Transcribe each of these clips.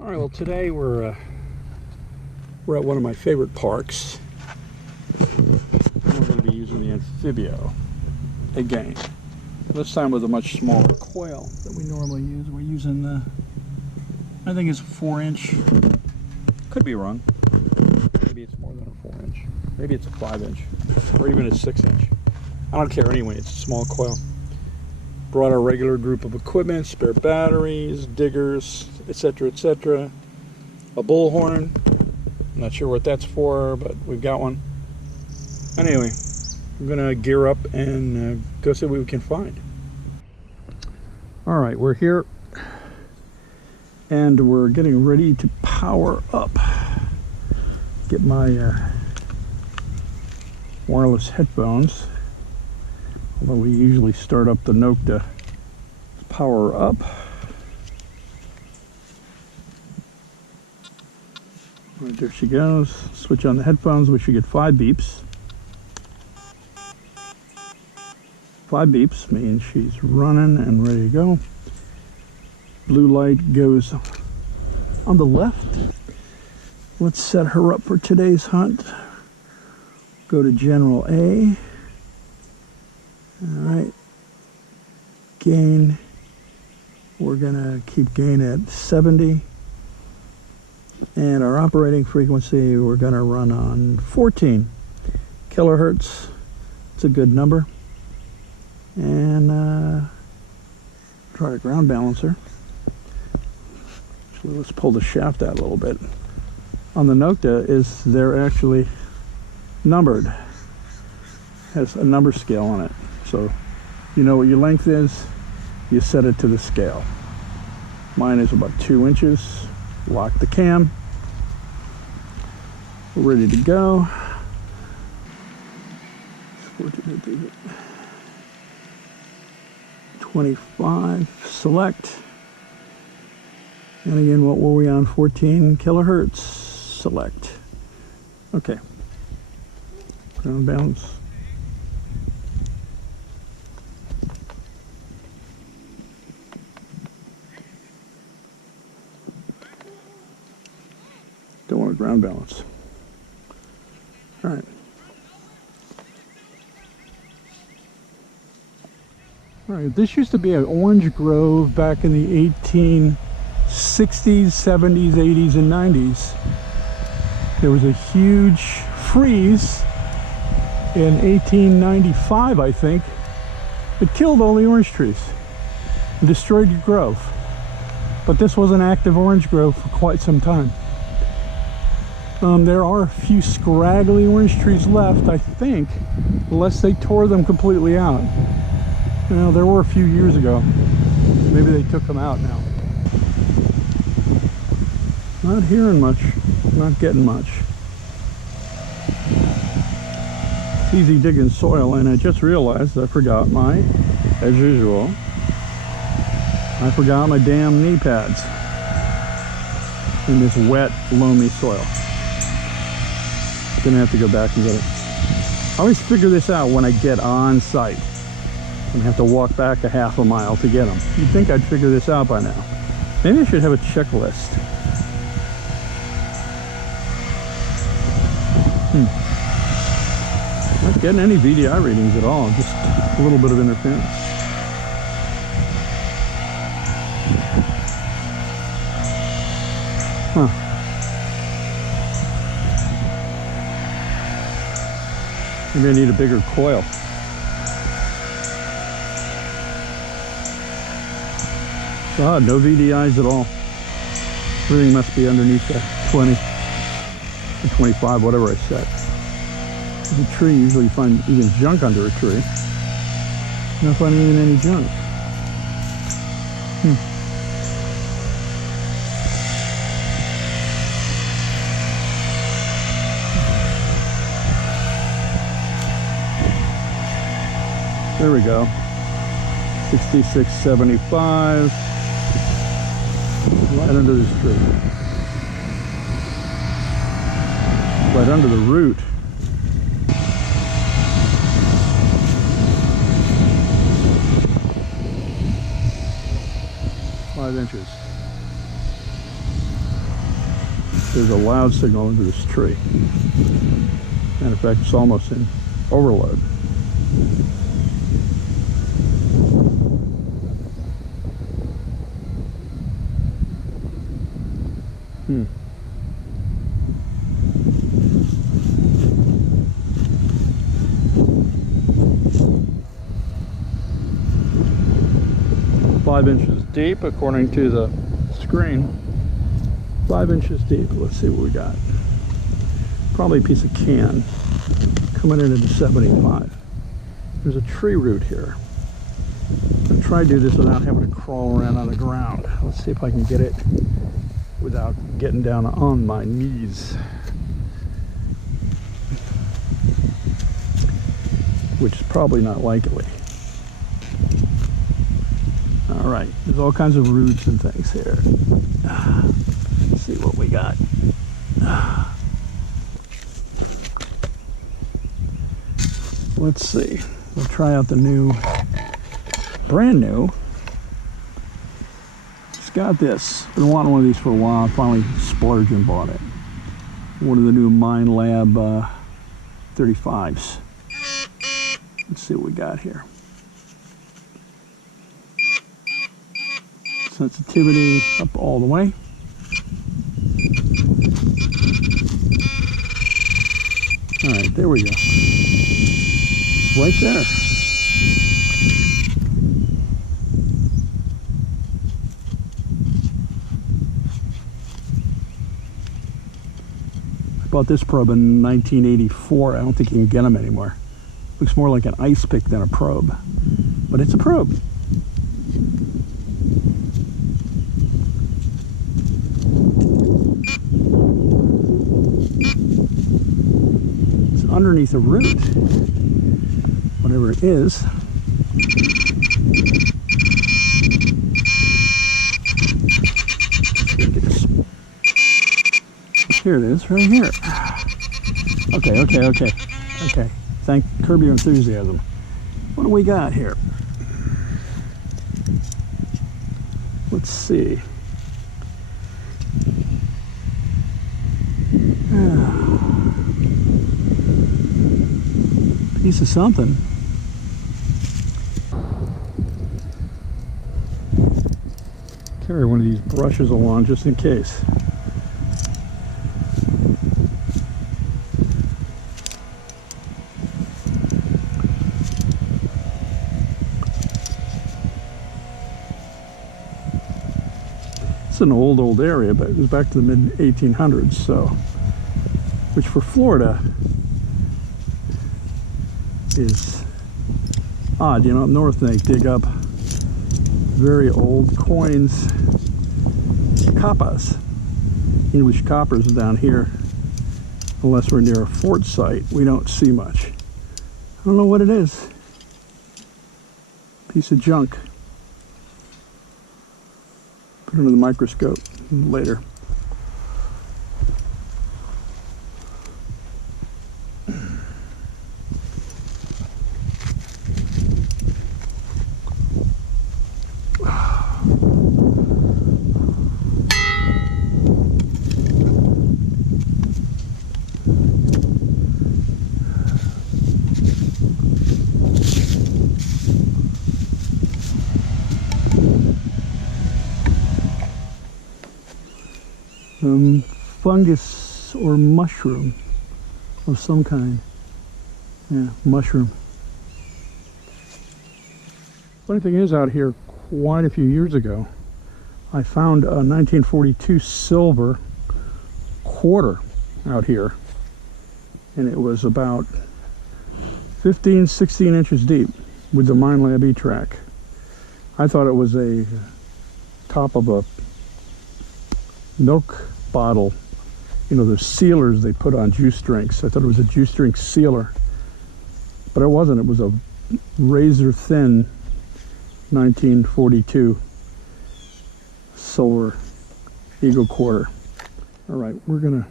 All right, well today we're at one of my favorite parks. And we're going to be using the Amphibio again. This time with a much smaller coil that we normally use. We're using I think it's a 4-inch. Could be wrong. Maybe it's more than a 4-inch. Maybe it's a 5-inch or even a 6-inch. I don't care anyway, it's a small coil. Brought our regular group of equipment, spare batteries, diggers, etc., etc. A bullhorn. I'm not sure what that's for, but we've got one. Anyway, I'm gonna gear up and go see what we can find. All right, we're here and we're getting ready to power up. Get my wireless headphones. Although we usually start up the Nook to power up. All right, there she goes. Switch on the headphones. We should get 5 beeps. 5 beeps means she's running and ready to go. Blue light goes on the left. Let's set her up for today's hunt. Go to General A. All right. Gain. We're gonna keep gain at 70. And our operating frequency, we're gonna run on 14 kilohertz. It's a good number. And try a ground balancer. Actually, let's pull the shaft out a little bit. On the Nokta, they're actually numbered. Has a number scale on it. So you know what your length is, you set it to the scale. Mine is about 2 inches. Lock the cam. We're ready to go. 25, select. And again, what were we on? 14 kilohertz, select. Okay. Ground balance. Don't want to ground balance. All right. All right, this used to be an orange grove back in the 1860s, 70s, 80s, and 90s. There was a huge freeze in 1895, I think. It killed all the orange trees and destroyed your grove. But this was an active orange grove for quite some time. There are a few scraggly orange trees left, I think, unless they tore them completely out. Well, there were a few years ago. Maybe they took them out now. Not hearing much, not getting much. It's easy digging soil, and I just realized I forgot as usual, I forgot my damn knee pads in this wet, loamy soil. Gonna have to go back and get it. I always figure this out when I get on site. And have to walk back a half a mile to get them. You'd think I'd figure this out by now. Maybe I should have a checklist. Not getting any VDI readings at all, just a little bit of interference. Huh. Maybe I need a bigger coil. God, no VDIs at all. Everything must be underneath that 20 or 25, whatever I set. The tree, usually you find even junk under a tree. Not finding even any junk. There we go. 6675. Right under this tree. Right under the root. .5 inches. there's a loud signal into this tree. And in fact, it's almost in overload. Hmm. Five inches deep, according to the screen. 5 inches deep. Let's see what we got. Probably a piece of can coming in at 75. There's a tree root here. I'm going to try to do this without having to crawl around on the ground. Let's see if I can get it without getting down on my knees. Which is probably not likely. All right, there's all kinds of roots and things here. Let's see what we got. Let's see. We'll try out the new, brand new. It's got this. Been wanting one of these for a while. I finally splurged and bought it. One of the new Minelab 35s. Let's see what we got here. Sensitivity up all the way. All right, there we go. It's right there. I bought this probe in 1984. I don't think you can get them anymore. Looks more like an ice pick than a probe, but it's a probe. It's underneath a root, whatever it is. Here it is, right here. Okay. Curb your enthusiasm. What do we got here? Let's see. Piece of something. Carry one of these brushes along just in case. It's an old area, but it was back to the mid 1800s, so, which for Florida is odd. You know, up north they dig up very old coins, coppas, English coppers. Down here, unless we're near a fort site, we don't see much. I don't know what it is. Piece of junk. Put it under the microscope later. Fungus or mushroom of some kind. Yeah, mushroom. Funny thing is, out here quite a few years ago, I found a 1942 silver quarter out here, and it was about 15, 16 inches deep with the Minelab E-Track. I thought it was a top of a milk bottle. You know, the sealers they put on juice drinks. I thought it was a juice drink sealer, but it wasn't. It was a razor thin 1942 silver Eagle quarter. All right, we're gonna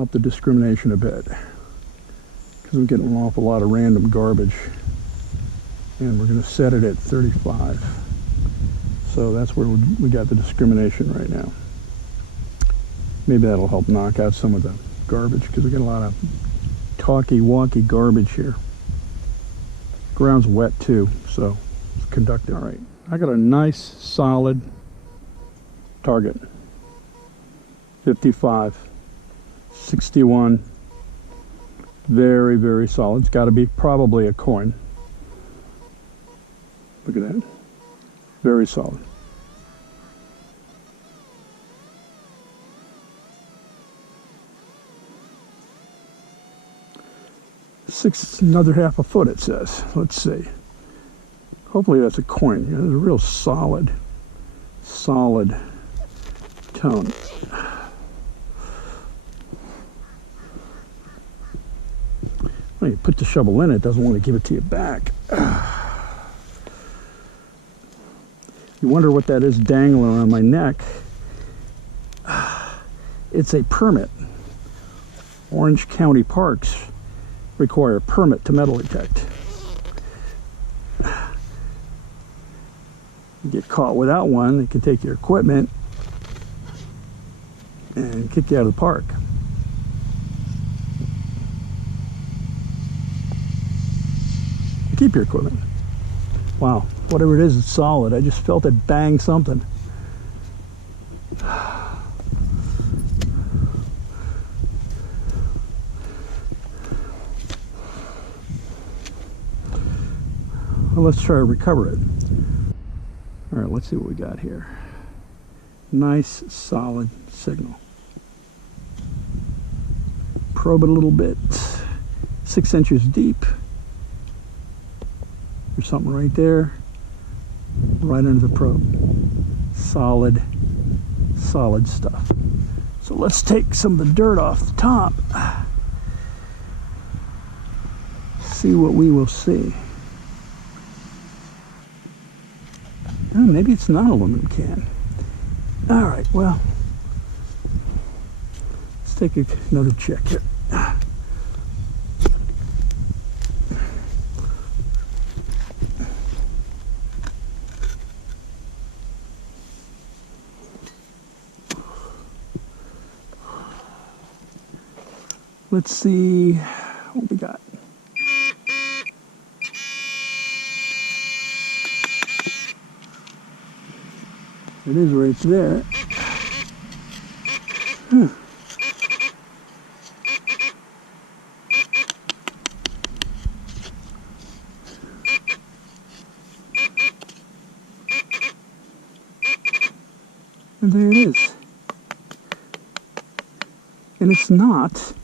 up the discrimination a bit because I'm getting an awful lot of random garbage, and we're gonna set it at 35. So that's where we got the discrimination right now. Maybe that'll help knock out some of the garbage, because we got a lot of talky-walky garbage here. Ground's wet too, so it's conductive. All right, I got a nice solid target. 55, 61. Very, very solid. It's got to be probably a coin. Look at that. Very solid. Another half a foot, it says. Let's see. Hopefully that's a coin. Yeah, there's a real solid tone. When you put the shovel in, it doesn't want to give it to you back. You wonder what that is dangling around my neck. It's a permit. Orange County Parks require a permit to metal detect. You get caught without one, they can take your equipment and kick you out of the park. Keep your equipment. Wow, whatever it is, it's solid. I just felt it bang something. Well, let's try to recover it. All right, let's see what we got here. Nice, solid signal. Probe it a little bit. 6 inches deep. There's something right there, right under the probe. Solid stuff. So let's take some of the dirt off the top. See what we will see. Oh, maybe it's not an aluminum can. All right, well, let's take another check here. Let's see what we got. It is right there. And there it is. And it's not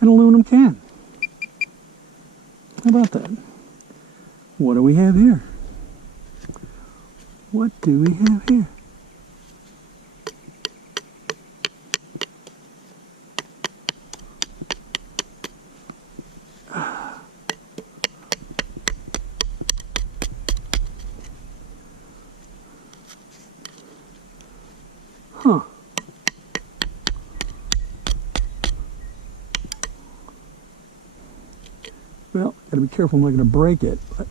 an aluminum can. How about that? What do we have here? What do we have here? Huh. Well, gotta be careful I'm not gonna break it, but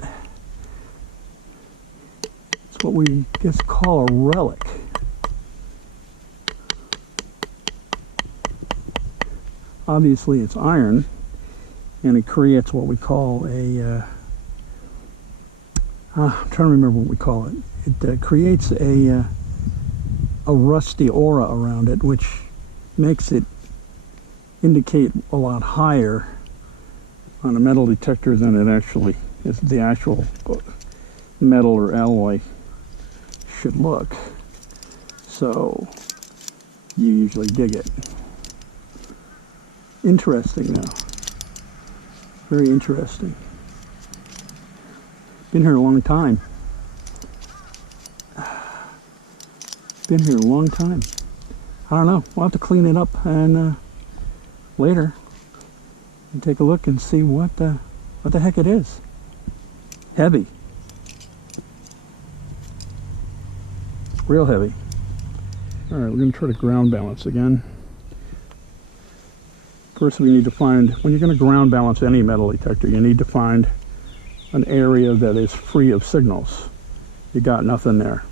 it's what we just call a relic. Obviously it's iron, and it creates what we call a I'm trying to remember what we call it. It creates a rusty aura around it, which makes it indicate a lot higher on a metal detector than it actually is, the actual metal or alloy should look. So you usually dig it. Interesting though. Very interesting. Been here a long time. Been here a long time. I don't know. We'll have to clean it up and later and take a look and see what the heck it is. Heavy. Real heavy. All right, we're going to try to ground balance again. First, we need to find, when you're going to ground balance any metal detector, you need to find an area that is free of signals. You got nothing there.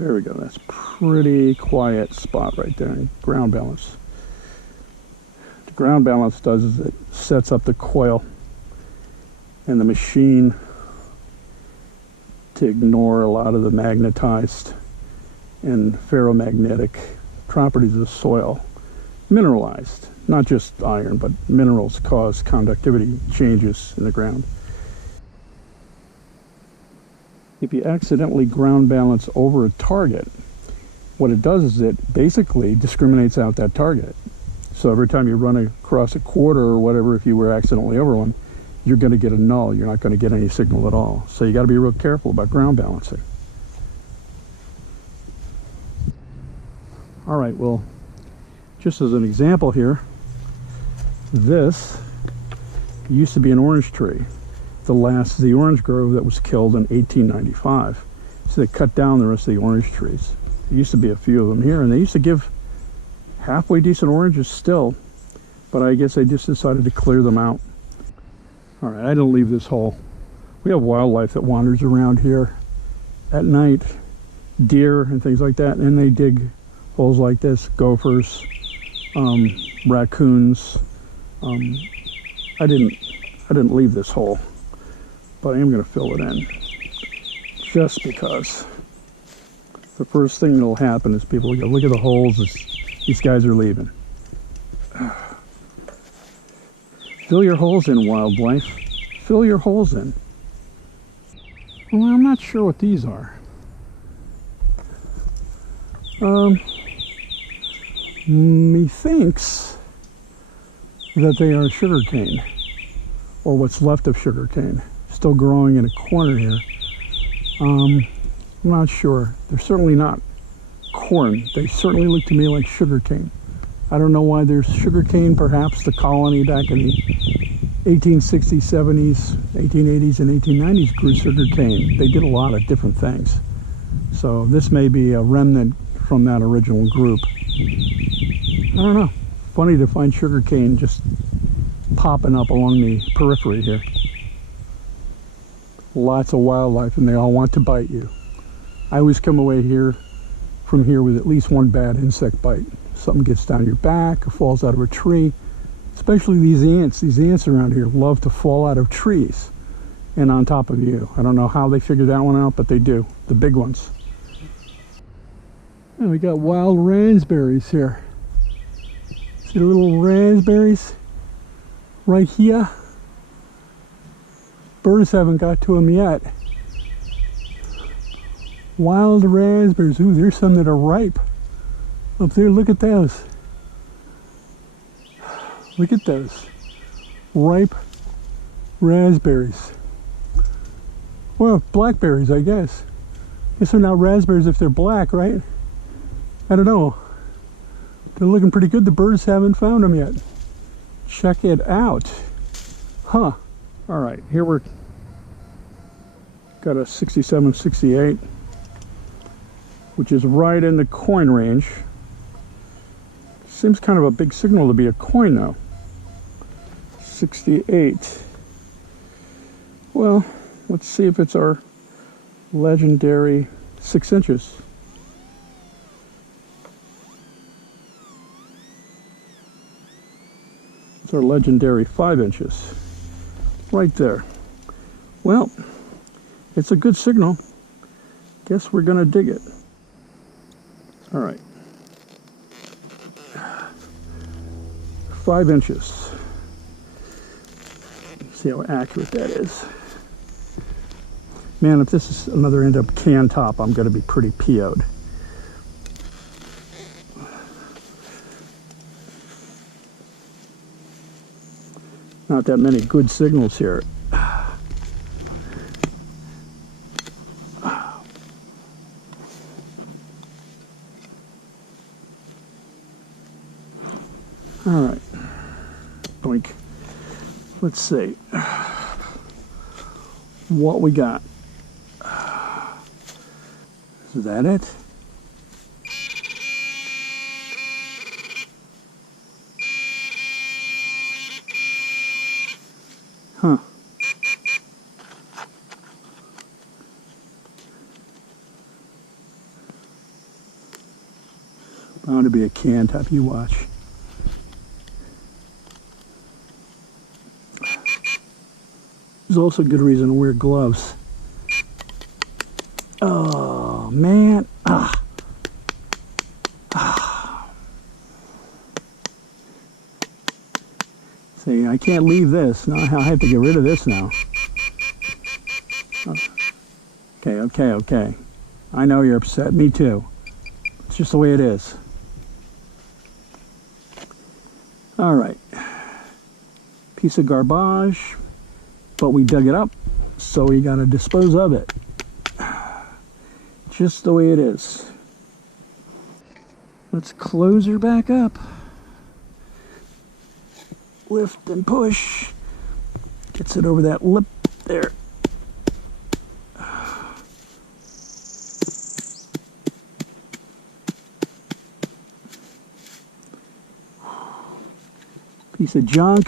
There we go. That's pretty quiet spot right there. Ground balance. The ground balance does is it sets up the coil and the machine to ignore a lot of the magnetized and ferromagnetic properties of the soil. Mineralized, not just iron, but minerals cause conductivity changes in the ground. If you accidentally ground balance over a target, what it does is it basically discriminates out that target. So every time you run across a quarter or whatever, if you were accidentally over one, you're going to get a null. You're not going to get any signal at all. So you got to be real careful about ground balancing. All right, well, just as an example here, this used to be an orange tree. The orange grove that was killed in 1895. So they cut down the rest of the orange trees. There used to be a few of them here, and they used to give halfway decent oranges still, but I guess they just decided to clear them out. All right, I didn't leave this hole. We have wildlife that wanders around here at night, deer and things like that, and they dig holes like this, gophers, raccoons. I didn't leave this hole, but I am going to fill it in, just because the first thing that'll happen is people will go, look at the holes, these guys are leaving. Fill your holes in, wildlife. Fill your holes in. Well, I'm not sure what these are. Methinks that they are sugarcane, or what's left of sugarcane, still growing in a corner here. I'm not sure. They're certainly not corn. They certainly look to me like sugarcane. I don't know why there's sugarcane. Perhaps the colony back in the 1860s, 70s, 1880s, and 1890s grew sugarcane. They did a lot of different things. So this may be a remnant from that original group. I don't know. Funny to find sugarcane just popping up along the periphery here. Lots of wildlife, and they all want to bite you. I always come away from here with at least one bad insect bite. Something gets down your back or falls out of a tree. Especially these ants. These ants around here love to fall out of trees and on top of you. I don't know how they figured that one out, but they do. The big ones. And we got wild raspberries here. See the little raspberries right here? Birds haven't got to them yet. Wild raspberries. Ooh, there's some that are ripe. Up there, look at those. Look at those. Ripe raspberries. Well, blackberries, I guess. Guess they're not raspberries if they're black, right? I don't know. They're looking pretty good. The birds haven't found them yet. Check it out. Huh. All right, here we're got a 67, 68, which is right in the coin range. Seems kind of a big signal to be a coin now. 68. Well, let's see if it's our legendary 6 inches. It's our legendary 5 inches. Right there. Well, it's a good signal. Guess we're gonna dig it. All right. 5 inches. See how accurate that is. Man, if this is another end up can top, I'm gonna be pretty PO'd. Not that many good signals here. All right, blink. Let's see what we got. Is that it? Huh. Bound to be a can top. You watch. There's also a good reason to wear gloves. Oh, man. See, I can't leave this. No, I have to get rid of this now. Okay. I know you're upset. Me too. It's just the way it is. All right. Piece of garbage, but we dug it up, so we got to dispose of it. Just the way it is. Let's close her back up. Lift and push. Gets it over that lip there. Piece of junk.